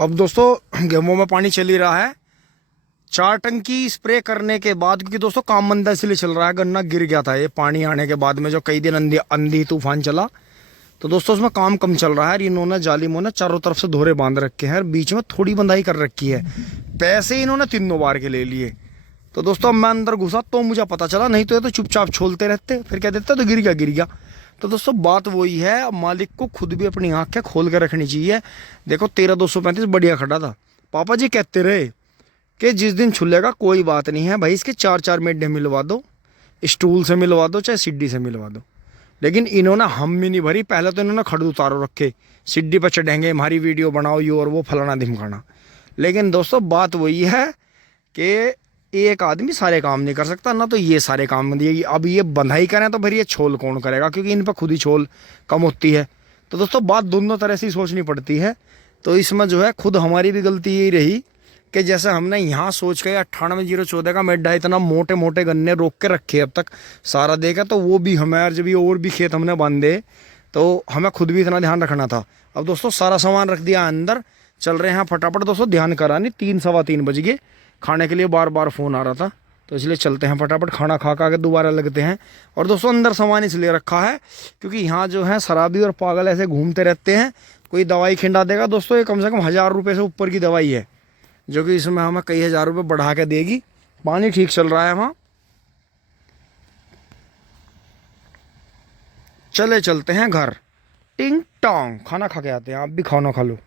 अब दोस्तों गेहूं में पानी चल ही रहा है। 4 टंकी स्प्रे करने के बाद, क्योंकि दोस्तों काम मंदा इसलिए चल रहा है, गन्ना गिर गया था ये पानी आने के बाद में, जो कई दिन आंधी तूफान चला, तो दोस्तों उसमें काम कम चल रहा है। इन्होंने जालिमों ने चारों तरफ से दोहरे बांध रखे हैं, बीच में थोड़ी बंधाई कर रखी है। पैसे इन्होंने 3 बार के ले लिए। तो दोस्तों अब मैं अंदर घुसा तो मुझे पता चला, नहीं तो ये तो चुपचाप छोलते रहते, फिर कह देते तो गिर गया गिर गया। तो दोस्तों बात वही है, मालिक को खुद भी अपनी आंखें खोल के रखनी चाहिए। देखो 13,235 बढ़िया खड़ा था। पापा जी कहते रहे कि जिस दिन छुलेगा कोई बात नहीं है भाई, इसके 4-4 मेढे मिलवा दो, स्टूल से मिलवा दो चाहे सीढ़ी से मिलवा दो। लेकिन इन्होंने हम भी नहीं भरी। पहले तो इन्होंने खड़ उतारो रखे, सीढ़ी पर चढ़ेंगे, हमारी वीडियो बनाओ, ये और वो फलाना धिमकाना। लेकिन दोस्तों बात वही है कि एक आदमी सारे काम नहीं कर सकता ना, तो ये सारे काम दिएगी। अब ये बंधाई करें तो फिर ये छोल कौन करेगा, क्योंकि इन पर खुद ही छोल कम होती है। तो दोस्तों बात दोनों तरह से ही सोचनी पड़ती है। तो इसमें जो है खुद हमारी भी गलती यही रही कि जैसे हमने यहाँ सोच के 98,014 का मेड्डा इतना मोटे मोटे गन्ने रोक के रखे अब तक सारा देखा, तो वो भी हमें जब ये और भी खेत हमने बांधे तो हमें खुद भी इतना ध्यान रखना था। अब दोस्तों सारा सामान रख दिया अंदर, चल रहे हैं फटाफट। दोस्तों ध्यान करा नहीं, 3 सवा 3 बज गए। खाने के लिए बार बार फ़ोन आ रहा था, तो इसलिए चलते हैं फटाफट, खाना खा के दोबारा लगते हैं। और दोस्तों अंदर सामान इसलिए रखा है क्योंकि यहाँ जो है शराबी और पागल ऐसे घूमते रहते हैं, कोई दवाई खिंडा देगा। दोस्तों ये कम से कम 1000 रुपये से ऊपर की दवाई है, जो कि इसमें हमें कई हज़ार रुपये बढ़ा के देगी। पानी ठीक चल रहा है वहाँ, चलते हैं घर। टिंग टोंग खाना खा के आते हैं, आप भी खाना खा लो।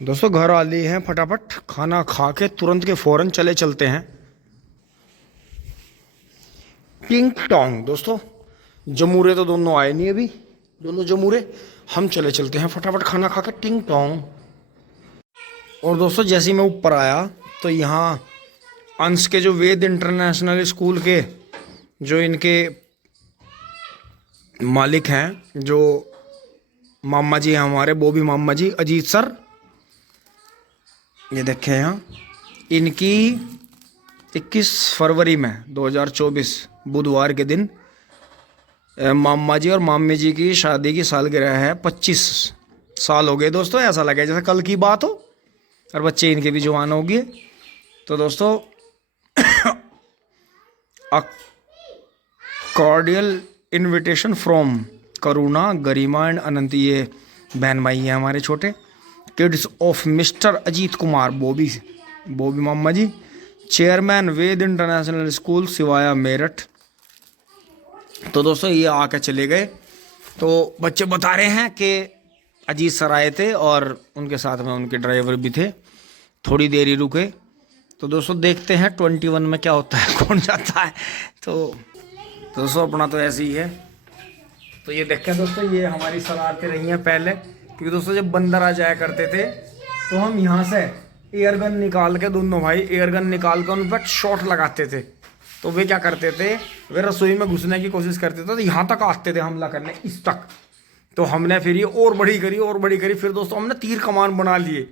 दोस्तों घर आ लिए हैं, फटाफट खाना खा के तुरंत के फौरन चलते हैं टिंग टोंग। दोस्तों जमूरे तो दोनों आए नहीं अभी, दोनों जमूरे। हम चलते हैं फटाफट खाना खा के टिंग टोंग। और दोस्तों जैसे ही मैं ऊपर आया तो यहाँ अंश के जो वेद इंटरनेशनल स्कूल के जो इनके मालिक हैं, जो मामा जी हैं हमारे, वो भी मामा जी अजीत सर, ये देखें यहाँ इनकी 21 फरवरी में 2024 बुधवार के दिन मामा जी और मामी जी की शादी की सालगिरह है। 25 साल हो गए दोस्तों, ऐसा लगे जैसे कल की बात हो, और बच्चे इनके भी जवान हो गए। तो दोस्तों cordial invitation from Karuna, Garima and Anant, ये बहन भाई हैं हमारे छोटे, kids of mister Ajit Kumar, Bobby मामा ji, chairman Ved international school Siwaya Meerut. तो दोस्तों ये आके चले गए। तो बच्चे बता रहे हैं कि अजीत सर आए थे और उनके साथ में उनके ड्राइवर भी थे, थोड़ी देर ही रुके। तो दोस्तों देखते हैं 21 में क्या होता है, कौन जाता है। तो दोस्तों अपना तो ऐसे ही है। तो ये देखें दोस्तों, ये हमारी शरारतें रही हैं पहले, क्योंकि दोस्तों जब बंदर आ जाया करते थे तो हम यहाँ से एयरगन निकाल के, दोनों भाई एयरगन निकाल के उन पर शॉट लगाते थे। तो वे क्या करते थे, वे रसोई में घुसने की कोशिश करते थे, तो यहाँ तक आते थे हमला करने, इस तक। तो हमने फिर ये और बड़ी करी। फिर दोस्तों हमने तीर कमान बना लिए।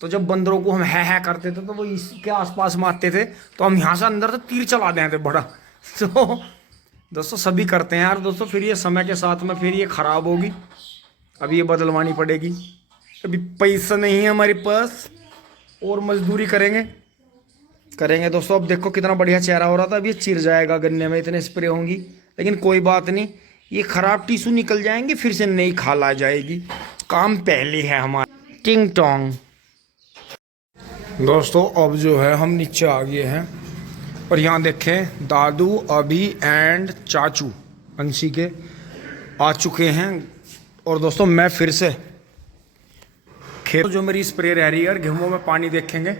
तो जब बंदरों को हम है करते थे तो वो इसके आसपास मारते थे, तो हम यहाँ से अंदर से तीर चला देते थे बड़ा। तो दोस्तों सभी करते हैं यार। दोस्तों फिर ये समय के साथ में फिर ये ख़राब होगी, अभी ये बदलवानी पड़ेगी। अभी पैसा नहीं है हमारे पास, और मजदूरी करेंगे दोस्तों। अब देखो कितना बढ़िया चेहरा हो रहा था, अब ये चिर जाएगा गन्ने में, इतने स्प्रे होंगी। लेकिन कोई बात नहीं, ये ख़राब टिश्यू निकल जाएंगे, फिर से नई खाल आ जाएगी। काम पहले है हमारा। टिंग टोंग। दोस्तों अब जो है हम नीचे आ गए हैं, और यहाँ देखें दादू, अभी एंड चाचू अंशी के आ चुके हैं। और दोस्तों मैं फिर से खेत जो मेरी स्प्रे रह रही है, गेहूं में पानी देखेंगे।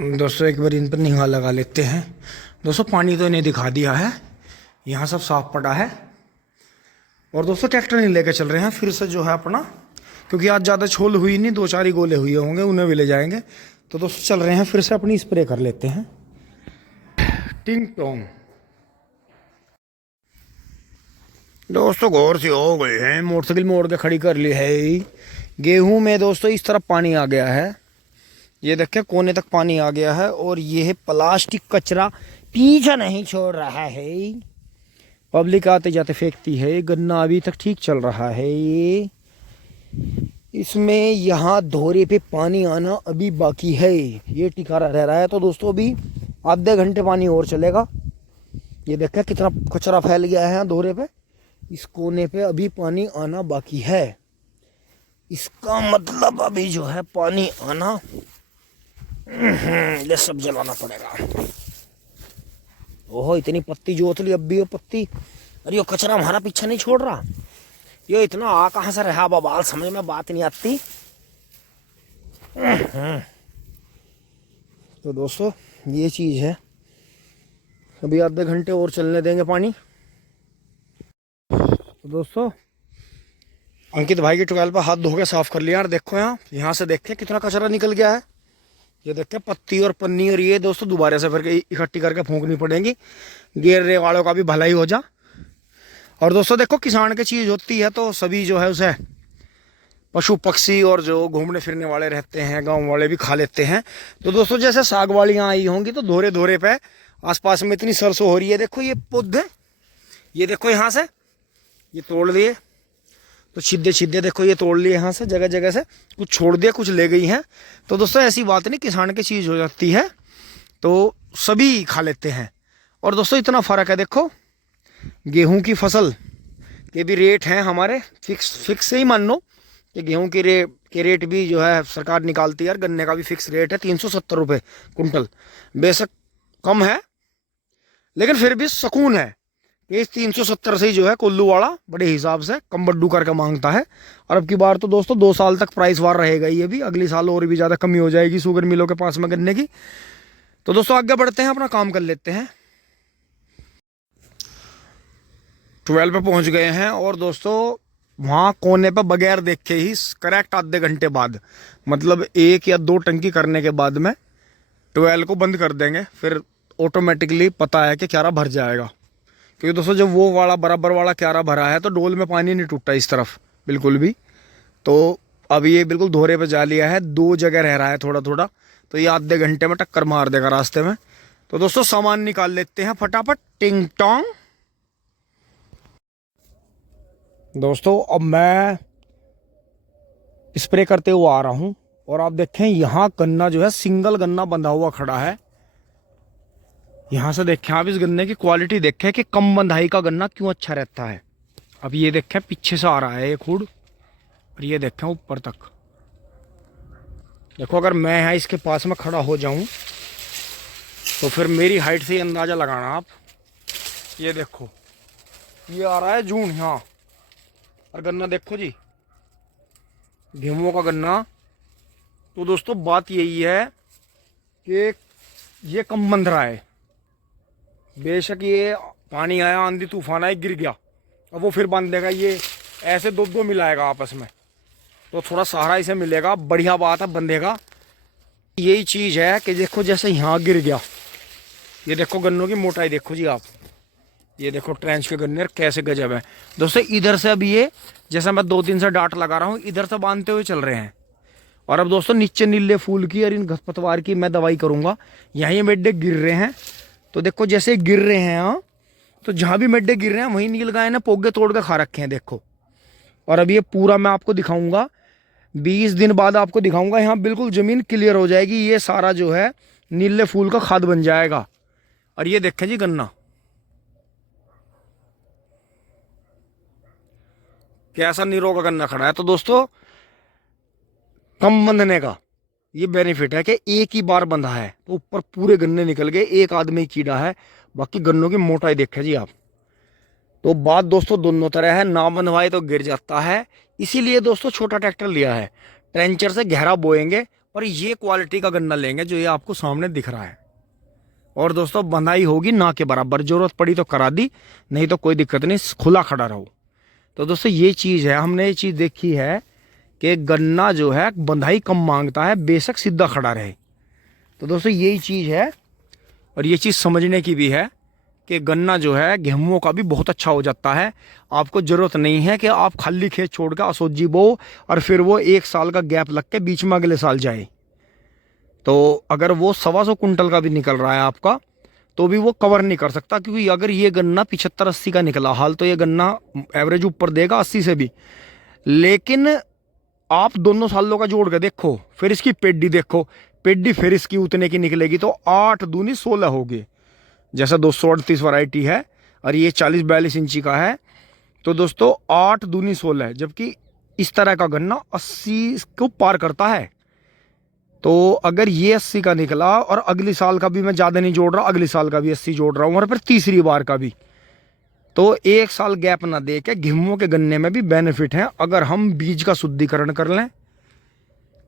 दोस्तों एक बार इन पर निगाह लगा लेते हैं। दोस्तों पानी तो इन्हें दिखा दिया है, यहाँ सब साफ पड़ा है। और दोस्तों ट्रैक्टर नहीं लेके चल रहे हैं फिर से जो है अपना, क्योंकि आज ज़्यादा छोल हुई नहीं, 2-4 ही गोले हुए होंगे, उन्हें भी ले जाएंगे। तो दोस्तों चल रहे हैं फिर से अपनी स्प्रे कर लेते हैं। टिंग टोंग। दोस्तों गौर से हो गए हैं, मोटरसाइकिल मोड़ के खड़ी कर ली है। गेहूं में दोस्तों इस तरफ पानी आ गया है, ये देखें कोने तक पानी आ गया है। और ये है प्लास्टिक कचरा पीछे नहीं छोड़ रहा है, पब्लिक आते जाते फेंकती है। ये गन्ना अभी तक ठीक चल रहा है। ये इसमें यहाँ धोरे पे पानी आना अभी बाकी है। ये टिकारा रह रहा है। तो दोस्तों अभी आधे घंटे पानी और चलेगा। ये देखा कितना कचरा फैल गया है यहाँ धोरे पे। इस कोने पे अभी पानी आना बाकी है। इसका मतलब अभी जो है पानी आना, ये सब जलाना पड़ेगा। ओहो इतनी पत्ती जोत ली, अब भी वो पत्ती। अरे ये कचरा हमारा पीछा नहीं छोड़ रहा। ये इतना आ कहाँ से रहा बवाल, समझ में बात नहीं आती। तो दोस्तों ये चीज़ है। अभी आधे घंटे और चलने देंगे पानी। तो दोस्तों अंकित भाई के ट्यूबवेल पर हाथ धो के साफ कर लिया। यार देखो यहाँ से देखें कितना कचरा निकल गया है। ये देखते पत्ती और पन्नी, और ये दोस्तों दोबारा से फिर इकट्ठी करके फूंकनी पड़ेगी। गिरने वालों का भी भलाई हो जा। और दोस्तों देखो किसान की चीज़ होती है तो सभी जो है उसे पशु पक्षी और जो घूमने फिरने वाले रहते हैं गांव वाले भी खा लेते हैं। तो दोस्तों जैसे साग वालियाँ आई होंगी तो धोरे धोरे पे आसपास में इतनी सरसों हो रही है। देखो ये पौधे, ये देखो यहाँ से ये तोड़ लिए, तो छिद्दे छिद्दे देखो ये तोड़ लिए यहाँ से, जगह जगह से कुछ छोड़ दिया कुछ ले गई हैं। तो दोस्तों ऐसी बात नहीं, किसान की चीज़ हो जाती है तो सभी खा लेते हैं। और दोस्तों इतना फ़र्क है। देखो गेहूं की फसल के भी रेट हैं हमारे फिक्स से ही मान लो कि गेहूं के रेट भी जो है सरकार निकालती है। गन्ने का भी फिक्स रेट है 370 रुपये कुंटल। बेशक कम है लेकिन फिर भी सुकून है। ये 370 से ही जो है कोल्लू वाला बड़े हिसाब से कम बड्डू करके मांगता है। और अब की बार तो दोस्तों 2 साल तक प्राइस वार रहेगा। ये भी अगले साल और भी ज़्यादा कमी हो जाएगी शुगर मिलों के पास में गन्ने की। तो दोस्तों आगे बढ़ते हैं, अपना काम कर लेते हैं। 12 पे पहुंच गए हैं। और दोस्तों वहाँ कोने पे बगैर देखे ही करेक्ट आधे घंटे बाद, मतलब 1 या 2 टंकी करने के बाद में 12 को बंद कर देंगे। फिर ऑटोमेटिकली पता है कि क्यारा भर जाएगा। क्योंकि दोस्तों जब वो वाला बराबर वाला क्यारा भरा है तो डोल में पानी नहीं टूटा इस तरफ बिल्कुल भी। तो अब ये बिल्कुल धोरे पे जा लिया है। 2 जगह रह रहा है थोड़ा थोड़ा, तो ये आधे घंटे में टक्कर मार देगा रास्ते में। तो दोस्तों सामान निकाल लेते हैं फटाफट। टिंग टोंग। दोस्तों अब मैं स्प्रे करते हुए आ रहा हूँ। और आप देखें यहाँ गन्ना जो है सिंगल गन्ना बंधा हुआ खड़ा है। यहाँ से देखें आप इस गन्ने की क्वालिटी देखें कि कम बंधाई का गन्ना क्यों अच्छा रहता है। अब ये देखें पीछे से आ रहा है ये खूड़, और ये देखें ऊपर तक। देखो अगर मैं यहाँ इसके पास में खड़ा हो जाऊं तो फिर मेरी हाइट से ही अंदाज़ा लगाना आप। ये देखो ये आ रहा है जून यहाँ, और गन्ना देखो जी गेहूं का गन्ना। तो दोस्तों बात यही है कि ये कम बंध रहा है। बेशक ये पानी आया, आंधी तूफान आया, गिर गया, अब वो फिर बांध देगा। ये ऐसे 2-2 मिलाएगा आपस में, तो थोड़ा सहारा इसे मिलेगा। बढ़िया बात है बंधेगा। यही चीज़ है कि देखो जैसे यहाँ गिर गया, ये देखो गन्नों की मोटाई देखो जी आप। ये देखो ट्रेंच के गन्ने कैसे गजब है। दोस्तों इधर से अभी ये जैसा मैं 2 दिन से डांट लगा रहा हूँ, इधर से बांधते हुए चल रहे हैं। और अब दोस्तों नीचे नीले फूल की और इन घसपतवार की मैं दवाई करूँगा। यहाँ ये मेड्डे गिर रहे हैं, तो देखो जैसे गिर रहे हैं यहाँ, तो जहाँ भी मेड्डे गिर रहे हैं वहीं नील गाय ने पोगे तोड़ के खा रखे हैं देखो। और अब ये पूरा मैं आपको दिखाऊंगा, 20 दिन बाद आपको दिखाऊंगा। यहाँ बिल्कुल ज़मीन क्लियर हो जाएगी। ये सारा जो है नीले फूल का खाद बन जाएगा। और ये देखें जी गन्ना कैसा निरोगा गन्ना खड़ा है। तो दोस्तों कम बंधने का ये बेनिफिट है कि एक ही बार बंधा है तो ऊपर पूरे गन्ने निकल गए। एक आदमी कीड़ा है, बाकी गन्नों की मोटाई देखें जी आप। तो बात दोस्तों दोनों तरह है, ना बंधवाए तो गिर जाता है। इसीलिए दोस्तों छोटा ट्रैक्टर लिया है, ट्रेंचर से गहरा बोएंगे और ये क्वालिटी का गन्ना लेंगे जो ये आपको सामने दिख रहा है। और दोस्तों बंधाई होगी ना के बराबर, जरूरत पड़ी तो करा दी, नहीं तो कोई दिक्कत नहीं, खुला खड़ा रहो। तो दोस्तों ये चीज़ है, हमने ये चीज़ देखी है कि गन्ना जो है बंधाई कम मांगता है, बेशक सीधा खड़ा रहे। तो दोस्तों यही चीज़ है। और ये चीज़ समझने की भी है कि गन्ना जो है गेहूं का भी बहुत अच्छा हो जाता है। आपको ज़रूरत नहीं है कि आप खाली खेत छोड़ कर असोजी बो और फिर वो 1 साल का गैप लग के बीच में अगले साल जाए। तो अगर वो 125 कुंटल का भी निकल रहा है आपका, तो भी वो कवर नहीं कर सकता, क्योंकि अगर ये गन्ना 75-80 का निकला हाल तो ये गन्ना एवरेज ऊपर देगा 80 से भी। लेकिन आप दोनों सालों का जोड़ के देखो, फिर इसकी पेडी देखो, पेडी फिर इसकी उतने की निकलेगी, तो 8 दूनी 16 होगी। जैसा 238 वैरायटी है और ये 40-42 इंची का है, तो दोस्तों 8 दूनी 16, जबकि इस तरह का गन्ना 80 को पार करता है। तो अगर ये 80 का निकला और अगले साल का भी मैं ज़्यादा नहीं जोड़ रहा, अगले साल का भी 80 जोड़ रहा हूँ और फिर तीसरी बार का भी, तो एक साल गैप ना दे के गेहूं के गन्ने में भी बेनिफिट है। अगर हम बीज का शुद्धिकरण कर लें,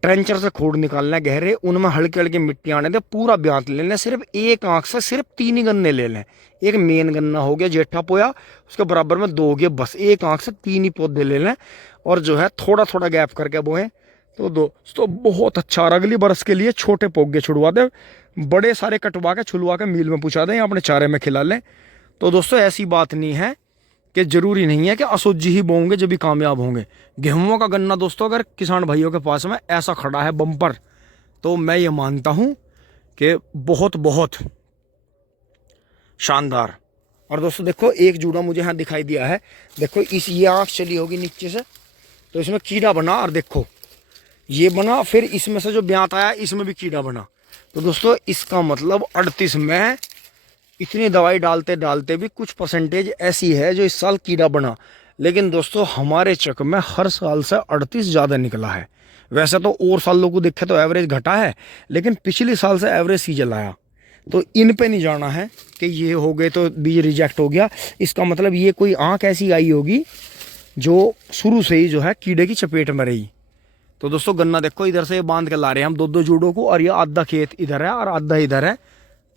ट्रेंचर से खोड निकाल लें गहरे, उनमें हल्के हल्के मिट्टी आने दे, पूरा ब्यांत ले लें, सिर्फ एक आंख से सिर्फ 3 ही गन्ने ले लें। एक मेन गन्ना हो गया जेठा पोया, उसके बराबर में 2 हो गए, बस एक आंख से 3 ही पौधे ले लें और जो है थोड़ा थोड़ा गैप करके बोएं, तो दोस्तों बहुत अच्छा। और अगली बरस के लिए छोटे पोगे छुड़वा दें, बड़े सारे कटवा के छुलवा के मील में पहुँचा दें या अपने चारे में खिला लें। तो दोस्तों ऐसी बात नहीं है कि ज़रूरी नहीं है कि असोजी ही बोंगे जब भी कामयाब होंगे। गेहूं का गन्ना दोस्तों अगर किसान भाइयों के पास में ऐसा खड़ा है बम्पर, तो मैं ये मानता हूं कि बहुत बहुत शानदार। और दोस्तों देखो एक जूड़ा मुझे यहाँ दिखाई दिया है, देखो इस ये आँख चली होगी नीचे से, तो इसमें कीड़ा बना, और देखो ये बना, फिर इसमें से जो ब्यांत आया इसमें भी कीड़ा बना। तो दोस्तों इसका मतलब 38 में इतनी दवाई डालते डालते भी कुछ परसेंटेज ऐसी है जो इस साल कीड़ा बना। लेकिन दोस्तों हमारे चक में हर साल से 38 ज़्यादा निकला है। वैसे तो और सालों को देखे तो एवरेज घटा है, लेकिन पिछले साल से एवरेज सीजन आया। तो इन पे नहीं जाना है कि ये हो गए तो बीज रिजेक्ट हो गया, इसका मतलब ये कोई आँख ऐसी आई होगी जो शुरू से ही जो है कीड़े की चपेट में रही। तो दोस्तों गन्ना देखो इधर से बांध के ला रहे हैं हम 2-2 जूड़ों को, और ये आधा खेत इधर है और आधा इधर है।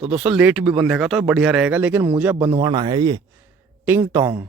तो दोस्तों लेट भी बंधेगा तो बढ़िया रहेगा, लेकिन मुझे बंधवाना है ये टिंग टोंग।